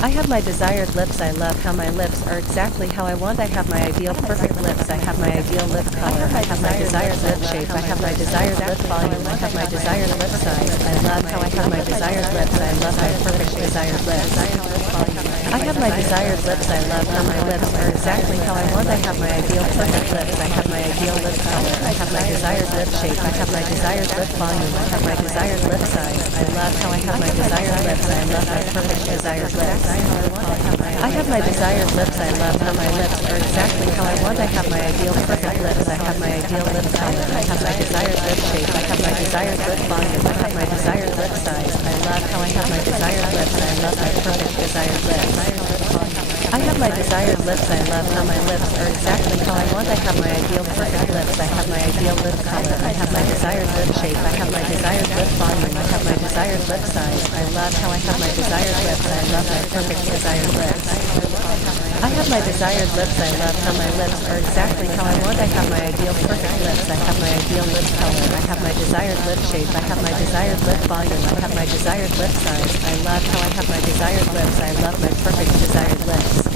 I have my desired lips. I love how my lips are exactly how I want. I have my ideal perfect lips. I have my ideal lip color. I have my desired lip shape. I have my desired lip volume. I have my desired lip size. I love how I have my desired lips. I love my perfect desired lips. I have my desired lips. I love how my lips are exactly how I want. I have my ideal perfect lips. I have my ideal lip color. I have my desired lip shape. I have my desired lip volume. I have my desired lip size. I love how I have my desired lips. I love my perfect desired lips. I have my desired lips. I love how my lips are exactly how I want. I have my ideal perfect lips. I have my ideal lip color. I have my desired lip shape. I have my desired lip volume. I have my desired lip size. I love how I have my desired lips. I love my perfect desired lips. I have my desired lips. I love how my lips are exactly how I want. I have my ideal perfect lips. I have my ideal lip color. I have my desired lip shape. I have my desired lip volume. I have my desired lip size. I love how I have my desired lips. I love my perfect desired lips. I have my desired lips. I love how my lips are exactly how I want. I have my ideal perfect lips. I have my ideal lip color. I have my desired lip shape. I have my desired lip volume. I have my desired lip size. I love how I have my desired lips. I love my perfect desired lips.